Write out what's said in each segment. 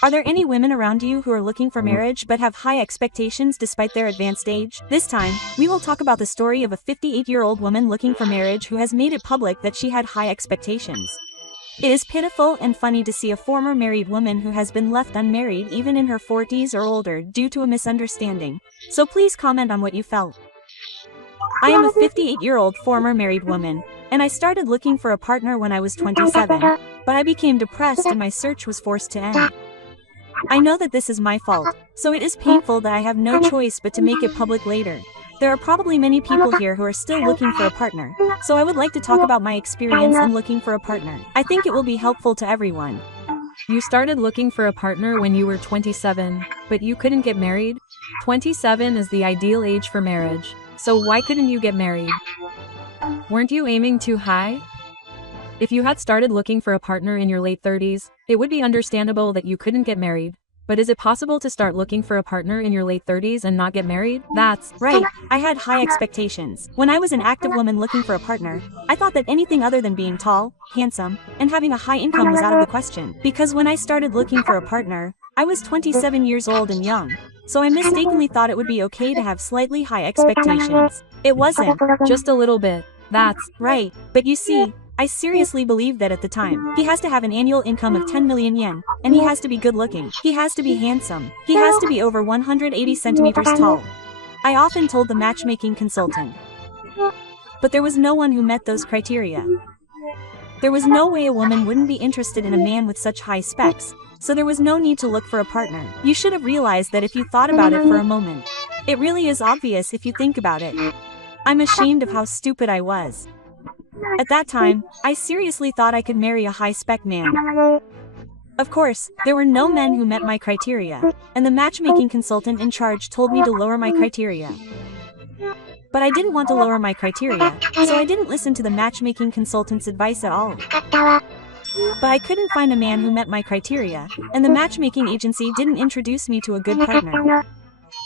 Are there any women around you who are looking for marriage but have high expectations despite their advanced age? This time, we will talk about the story of a 58-year-old woman looking for marriage who has made it public that she had high expectations. It is pitiful and funny to see a former married woman who has been left unmarried even in her 40s or older due to a misunderstanding. So please comment on what you felt. I am a 58-year-old former married woman, and I started looking for a partner when I was 27, but I became depressed and my search was forced to end. I know that this is my fault, so it is painful that I have no choice but to make it public later. There are probably many people here who are still looking for a partner, so I would like to talk about my experience in looking for a partner. I think it will be helpful to everyone. You started looking for a partner when you were 27, but you couldn't get married? 27 is the ideal age for marriage, so why couldn't you get married? Weren't you aiming too high? If you had started looking for a partner in your late 30s, it would be understandable that you couldn't get married. But is it possible to start looking for a partner in your late 30s and not get married? That's right. I had high expectations. When I was an active woman looking for a partner, I thought that anything other than being tall, handsome, and having a high income was out of the question. Because when I started looking for a partner, I was 27 years old and young. So I mistakenly thought it would be okay to have slightly high expectations. It wasn't. Just a little bit. That's right. But you see, I seriously believed that at the time. He has to have an annual income of 10 million yen, and he has to be good looking. He has to be handsome. He has to be over 180 centimeters tall. I often told the matchmaking consultant. But there was no one who met those criteria. There was no way a woman wouldn't be interested in a man with such high specs, so there was no need to look for a partner. You should have realized that if you thought about it for a moment. It really is obvious if you think about it. I'm ashamed of how stupid I was. At that time, I seriously thought I could marry a high-spec man. Of course, there were no men who met my criteria, and the matchmaking consultant in charge told me to lower my criteria. But I didn't want to lower my criteria, so I didn't listen to the matchmaking consultant's advice at all. But I couldn't find a man who met my criteria, and the matchmaking agency didn't introduce me to a good partner.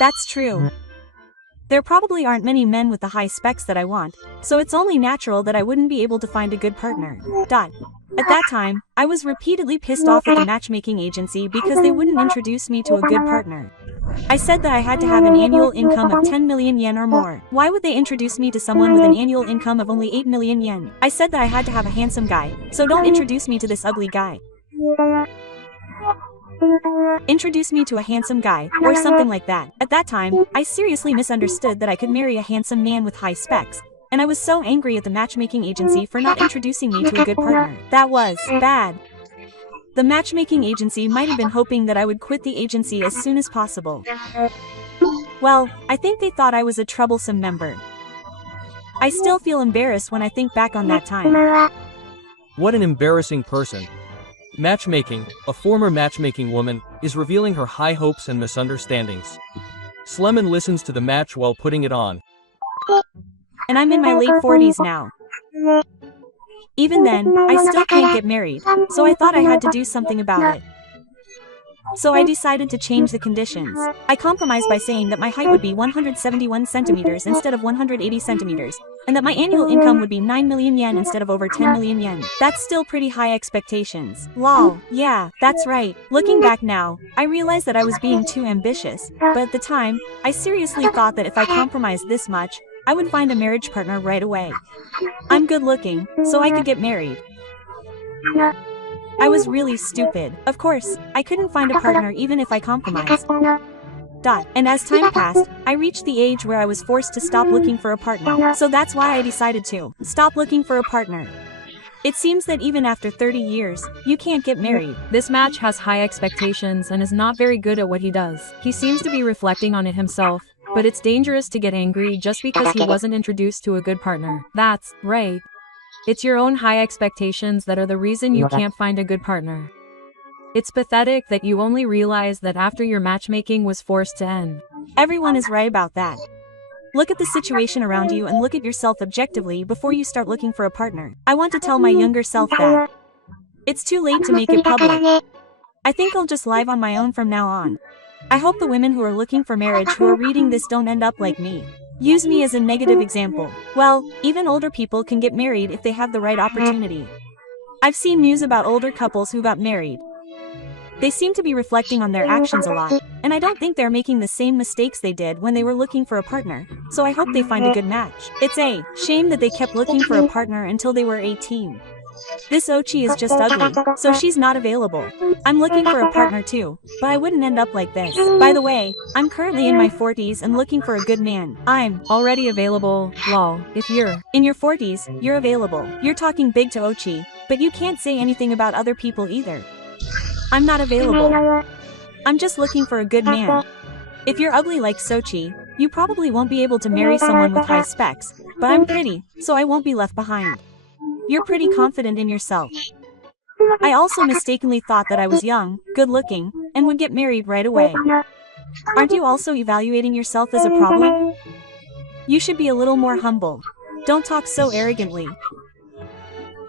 That's true. There probably aren't many men with the high specs that I want, so it's only natural that I wouldn't be able to find a good partner. At that time, I was repeatedly pissed off at the matchmaking agency because they wouldn't introduce me to a good partner. I said that I had to have an annual income of 10 million yen or more. Why would they introduce me to someone with an annual income of only 8 million yen? I said that I had to have a handsome guy, so don't introduce me to this ugly guy. Introduce me to a handsome guy, or something like that. At that time, I seriously misunderstood that I could marry a handsome man with high specs, and I was so angry at the matchmaking agency for not introducing me to a good partner. That was bad. The matchmaking agency might have been hoping that I would quit the agency as soon as possible. Well, I think they thought I was a troublesome member. I still feel embarrassed when I think back on that time. What an embarrassing person. Matchmaking, a former matchmaking woman, is revealing her high hopes and misunderstandings. Slemon listens to the match while putting it on. And I'm in my late 40s now. Even then, I still can't get married, so I thought I had to do something about it. So I decided to change the conditions. I compromised by saying that my height would be 171 centimeters instead of 180 centimeters, and that my annual income would be 9 million yen instead of over 10 million yen. That's still pretty high expectations. Lol, yeah, that's right. Looking back now, I realized that I was being too ambitious, but at the time, I seriously thought that if I compromised this much, I would find a marriage partner right away. I'm good looking, so I could get married. I was really stupid. Of course, I couldn't find a partner even if I compromised. And as time passed, I reached the age where I was forced to stop looking for a partner. So that's why I decided to stop looking for a partner. It seems that even after 30 years, you can't get married. This match has high expectations and is not very good at what he does. He seems to be reflecting on it himself, but it's dangerous to get angry just because he wasn't introduced to a good partner. That's right. It's your own high expectations that are the reason you can't find a good partner. It's pathetic that you only realized that after your matchmaking was forced to end. Everyone is right about that. Look at the situation around you and look at yourself objectively before you start looking for a partner. I want to tell my younger self that it's too late to make it public. I think I'll just live on my own from now on. I hope the women who are looking for marriage who are reading this don't end up like me. Use me as a negative example. Well, even older people can get married if they have the right opportunity. I've seen news about older couples who got married. They seem to be reflecting on their actions a lot, and I don't think they're making the same mistakes they did when they were looking for a partner, so I hope they find a good match. It's a shame that they kept looking for a partner until they were 18. This Ochi is just ugly, so she's not available. I'm looking for a partner too, but I wouldn't end up like this. By the way, I'm currently in my 40s and looking for a good man. I'm Already available, lol. If you're in your 40s, you're available. You're talking big to Ochi, but you can't say anything about other people either. I'm not available. I'm just looking for a good man. If you're ugly like Sochi, you probably won't be able to marry someone with high specs, but I'm pretty, so I won't be left behind. You're pretty confident in yourself. I also mistakenly thought that I was young, good-looking, and would get married right away. Aren't you also evaluating yourself as a problem? You should be a little more humble. Don't talk so arrogantly.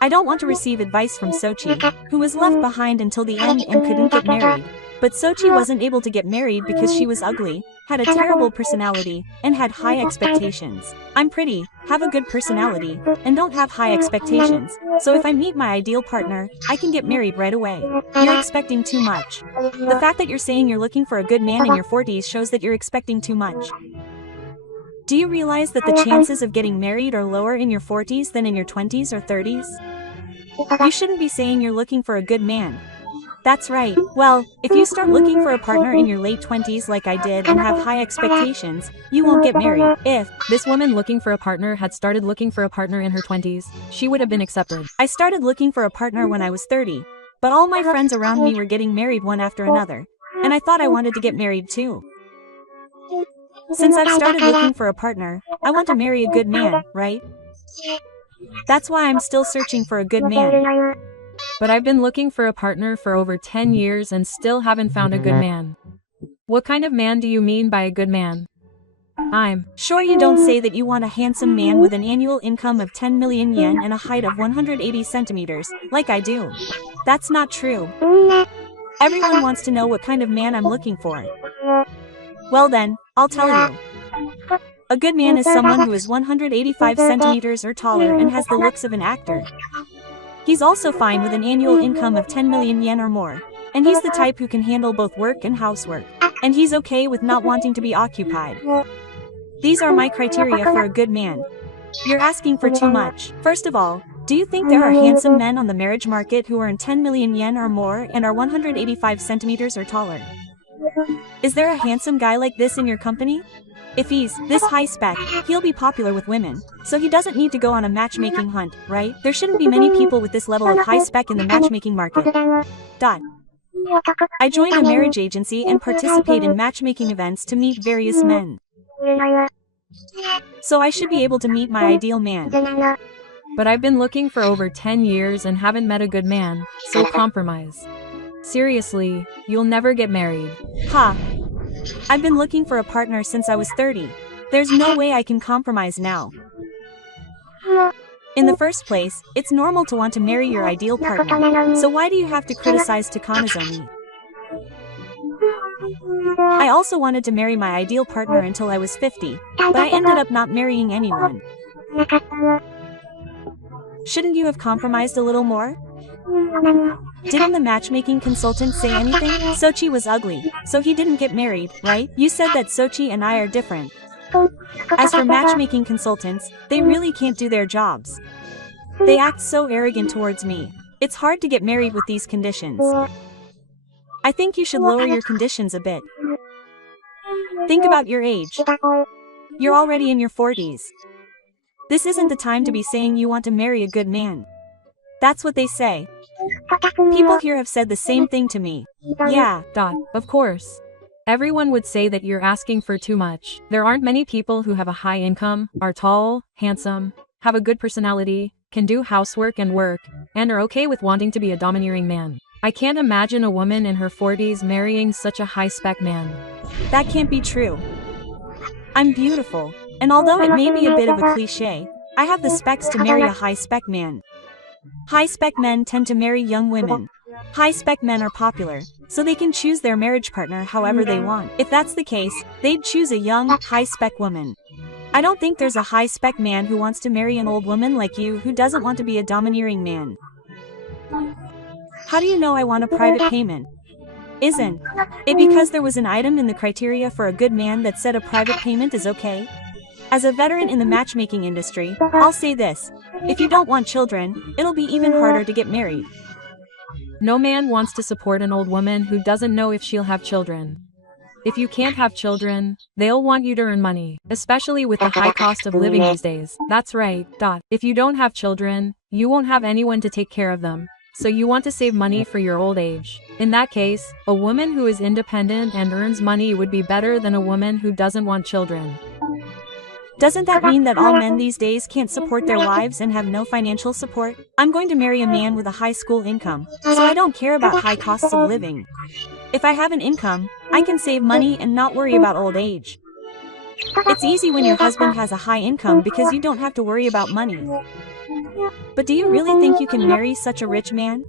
I don't want to receive advice from Sochi, who was left behind until the end and couldn't get married. But Sochi wasn't able to get married because she was ugly, had a terrible personality, and had high expectations. I'm pretty, have a good personality, and don't have high expectations, so if I meet my ideal partner, I can get married right away. You're expecting too much. The fact that you're saying you're looking for a good man in your 40s shows that you're expecting too much. Do you realize that the chances of getting married are lower in your 40s than in your 20s or 30s? You shouldn't be saying you're looking for a good man. That's right. Well, if you start looking for a partner in your late 20s like I did and have high expectations, you won't get married. If this woman looking for a partner had started looking for a partner in her 20s, she would have been accepted. I started looking for a partner when I was 30, but all my friends around me were getting married one after another, and I thought I wanted to get married too. Since I've started looking for a partner, I want to marry a good man, right? That's why I'm still searching for a good man. But I've been looking for a partner for over 10 years and still haven't found a good man. What kind of man do you mean by a good man? I'm sure you don't say that you want a handsome man with an annual income of 10 million yen and a height of 180 centimeters, like I do. That's not true. Everyone wants to know what kind of man I'm looking for. Well then, I'll tell you. A good man is someone who is 185 centimeters or taller and has the looks of an actor. He's also fine with an annual income of 10 million yen or more, and he's the type who can handle both work and housework, and he's okay with not wanting to be occupied. These are my criteria for a good man. You're asking for too much. First of all, do you think there are handsome men on the marriage market who earn 10 million yen or more and are 185 centimeters or taller? Is there a handsome guy like this in your company? If he's this high spec, he'll be popular with women, so he doesn't need to go on a matchmaking hunt, right? There shouldn't be many people with this level of high spec in the matchmaking market. I joined a marriage agency and participate in matchmaking events to meet various men. So I should be able to meet my ideal man. But I've been looking for over 10 years and haven't met a good man, so compromise. Seriously, you'll never get married. Ha! I've been looking for a partner since I was 30. There's no way I can compromise now. In the first place, it's normal to want to marry your ideal partner, so why do you have to criticize Takanazomi? I also wanted to marry my ideal partner until I was 50, but I ended up not marrying anyone. Shouldn't you have compromised a little more? Didn't the matchmaking consultant say anything? Sochi was ugly, so he didn't get married, right? You said that Sochi and I are different. As for matchmaking consultants, they really can't do their jobs. They act so arrogant towards me. It's hard to get married with these conditions. I think you should lower your conditions a bit. Think about your age. You're already in your 40s. This isn't the time to be saying you want to marry a good man. That's what they say. People here have said the same thing to me. Yeah. Of course. Everyone would say that you're asking for too much. There aren't many people who have a high income, are tall, handsome, have a good personality, can do housework and work, and are okay with wanting to be a domineering man. I can't imagine a woman in her 40s marrying such a high-spec man. That can't be true. I'm beautiful, and although it may be a bit of a cliché, I have the specs to marry a high-spec man. High-spec men tend to marry young women. High-spec men are popular, so they can choose their marriage partner however they want. If that's the case, they'd choose a young, high-spec woman. I don't think there's a high-spec man who wants to marry an old woman like you who doesn't want to be a domineering man. How do you know I want a private payment? Isn't it because there was an item in the criteria for a good man that said a private payment is okay? As a veteran in the matchmaking industry, I'll say this. If you don't want children, it'll be even harder to get married. No man wants to support an old woman who doesn't know if she'll have children. If you can't have children, they'll want you to earn money, especially with the high cost of living these days. That's right. If you don't have children, you won't have anyone to take care of them. So you want to save money for your old age. In that case, a woman who is independent and earns money would be better than a woman who doesn't want children. Doesn't that mean that all men these days can't support their wives and have no financial support? I'm going to marry a man with a high school income, so I don't care about high costs of living. If I have an income, I can save money and not worry about old age. It's easy when your husband has a high income because you don't have to worry about money. But do you really think you can marry such a rich man?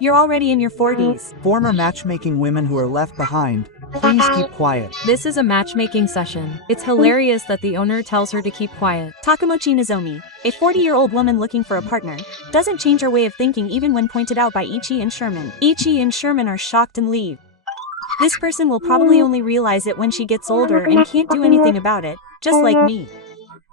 You're already in your 40s. Former matchmaking women who are left behind, please keep quiet. This is a matchmaking session. It's hilarious that the owner tells her to keep quiet. Takamochi Nozomi, a 40-year-old woman looking for a partner, doesn't change her way of thinking even when pointed out by Ichi and Sherman. Ichi and Sherman are shocked and leave. This person will probably only realize it when she gets older and can't do anything about it, just like me.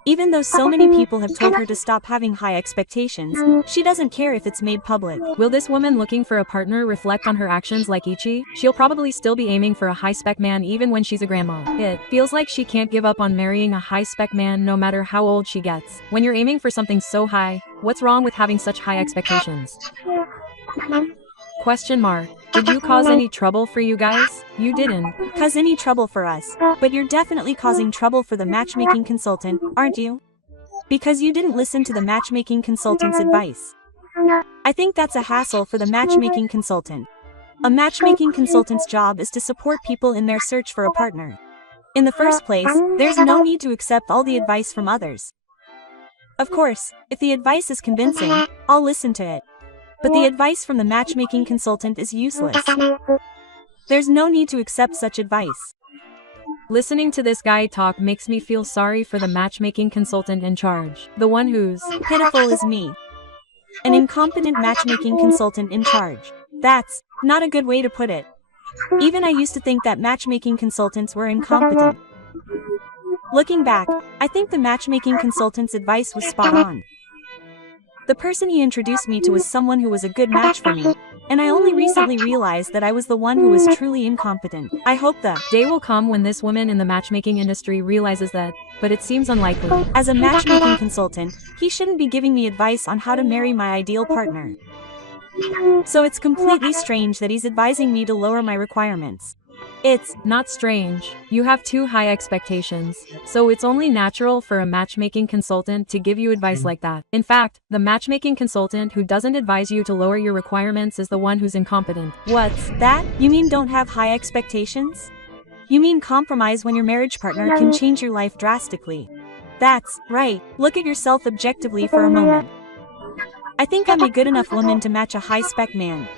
Even though so many people have told her to stop having high expectations, she doesn't care if it's made public. Will this woman looking for a partner reflect on her actions like Ichi? She'll probably still be aiming for a high-spec man even when she's a grandma. It feels like she can't give up on marrying a high-spec man no matter how old she gets. When you're aiming for something so high, what's wrong with having such high expectations? Question mark. Did you cause any trouble for you guys? You didn't. Cause any trouble for us. But you're definitely causing trouble for the matchmaking consultant, aren't you? Because you didn't listen to the matchmaking consultant's advice. I think that's a hassle for the matchmaking consultant. A matchmaking consultant's job is to support people in their search for a partner. In the first place, there's no need to accept all the advice from others. Of course, if the advice is convincing, I'll listen to it. But the advice from the matchmaking consultant is useless. There's no need to accept such advice. Listening to this guy talk makes me feel sorry for the matchmaking consultant in charge. The one who's pitiful is me. An incompetent matchmaking consultant in charge. That's not a good way to put it. Even I used to think that matchmaking consultants were incompetent. Looking back, I think the matchmaking consultant's advice was spot on. The person he introduced me to was someone who was a good match for me, and I only recently realized that I was the one who was truly incompetent. I hope the day will come when this woman in the matchmaking industry realizes that, but it seems unlikely. As a matchmaking consultant, he shouldn't be giving me advice on how to marry my ideal partner. So it's completely strange that he's advising me to lower my requirements. It's not strange. You have too high expectations, so it's only natural for a matchmaking consultant to give you advice like that. In fact, the matchmaking consultant who doesn't advise you to lower your requirements is the one who's incompetent. What's that? You mean don't have high expectations? You mean compromise when your marriage partner can change your life drastically? That's right. Look at yourself objectively for a moment. I think I'm a good enough woman to match a high-spec man.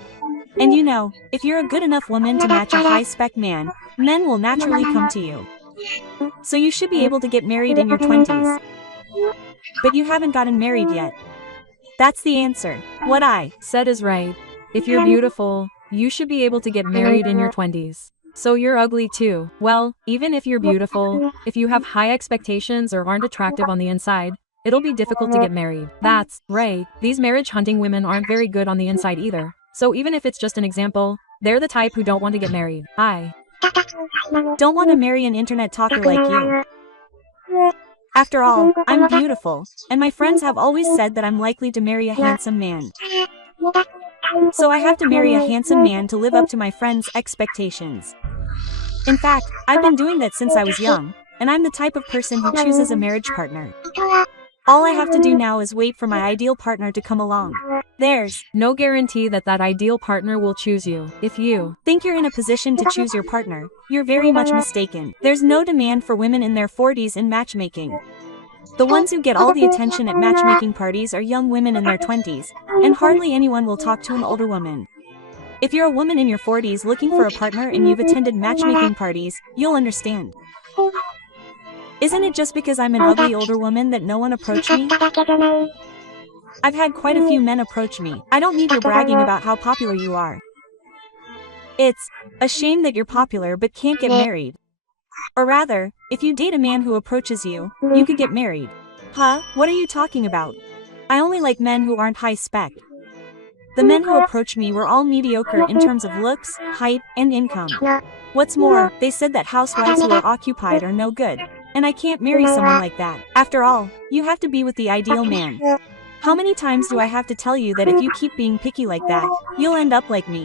And you know, if you're a good enough woman to match a high-spec man, men will naturally come to you. So you should be able to get married in your 20s. But you haven't gotten married yet. That's the answer. What I said is right. If you're beautiful, you should be able to get married in your 20s. So you're ugly too. Well, even if you're beautiful, if you have high expectations or aren't attractive on the inside, it'll be difficult to get married. That's right. These marriage hunting women aren't very good on the inside either. So even if it's just an example, they're the type who don't want to get married. I don't want to marry an internet talker like you. After all, I'm beautiful, and my friends have always said that I'm likely to marry a handsome man. So I have to marry a handsome man to live up to my friends' expectations. In fact, I've been doing that since I was young, and I'm the type of person who chooses a marriage partner. All I have to do now is wait for my ideal partner to come along. There's no guarantee that that ideal partner will choose you. If you think you're in a position to choose your partner, you're very much mistaken. There's no demand for women in their 40s in matchmaking. The ones who get all the attention at matchmaking parties are young women in their 20s, and hardly anyone will talk to an older woman. If you're a woman in your 40s looking for a partner and you've attended matchmaking parties, you'll understand. Isn't it just because I'm an ugly older woman that no one approached me? I've had quite a few men approach me. I don't need your bragging about how popular you are. It's a shame that you're popular but can't get married. Or rather, if you date a man who approaches you, you could get married. Huh? What are you talking about? I only like men who aren't high spec. The men who approached me were all mediocre in terms of looks, height, and income. What's more, they said that housewives who are occupied are no good. And I can't marry someone like that. After all, you have to be with the ideal man. How many times do I have to tell you that if you keep being picky like that, you'll end up like me?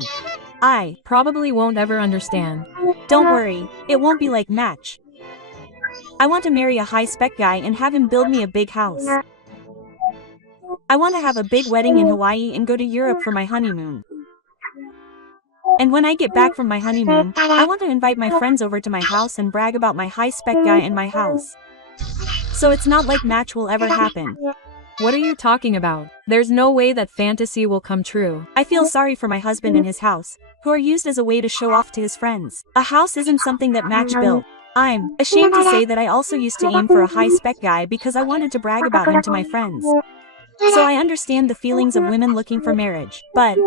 I Probably won't ever understand. Don't worry, it won't be like Match. I want to marry a high-spec guy and have him build me a big house. I want to have a big wedding in Hawaii and go to Europe for my honeymoon. And when I get back from my honeymoon, I want to invite my friends over to my house and brag about my high-spec guy in my house. So it's not like Match will ever happen. What are you talking about? There's no way that fantasy will come true. I feel sorry for my husband and his house, who are used as a way to show off to his friends. A house isn't something that Match built. I'm ashamed to say that I also used to aim for a high-spec guy because I wanted to brag about him to my friends. So I understand the feelings of women looking for marriage, but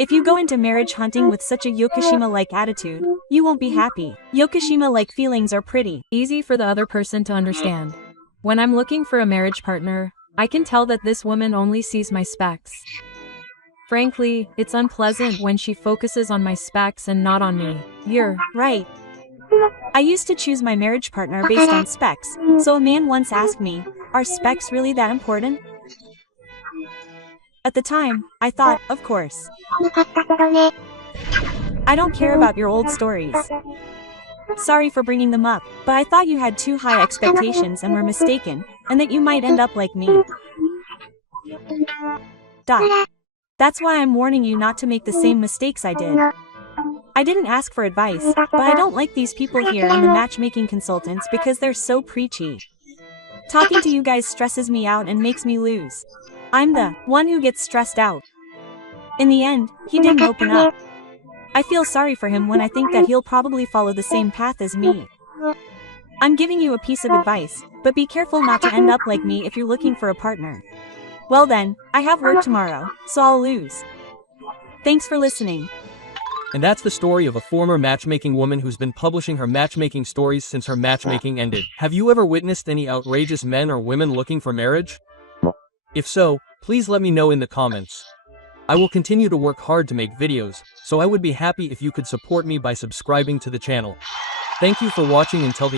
if you go into marriage hunting with such a Yokoshima-like attitude, you won't be happy. Yokoshima-like feelings are pretty Easy for the other person to understand. When I'm looking for a marriage partner, I can tell that this woman only sees my specs. Frankly, it's unpleasant when she focuses on my specs and not on me. You're right. I used to choose my marriage partner based on specs, so a man once asked me, are specs really that important? At the time, I thought, of course. I don't care about your old stories. Sorry for bringing them up, but I thought you had too high expectations and were mistaken, and that you might end up like me. That's why I'm warning you not to make the same mistakes I did. I didn't ask for advice, but I don't like these people here in the matchmaking consultants because they're so preachy. Talking to you guys stresses me out and makes me lose. I'm the one who gets stressed out. In the end, he didn't open up. I feel sorry for him when I think that he'll probably follow the same path as me. I'm giving you a piece of advice, but be careful not to end up like me if you're looking for a partner. Well then, I have work tomorrow, so I'll lose. Thanks for listening. And that's the story of a former matchmaking woman who's been publishing her matchmaking stories since her matchmaking ended. Have you ever witnessed any outrageous men or women looking for marriage? If so, please let me know in the comments. I will continue to work hard to make videos, so I would be happy if you could support me by subscribing to the channel. Thank you for watching until the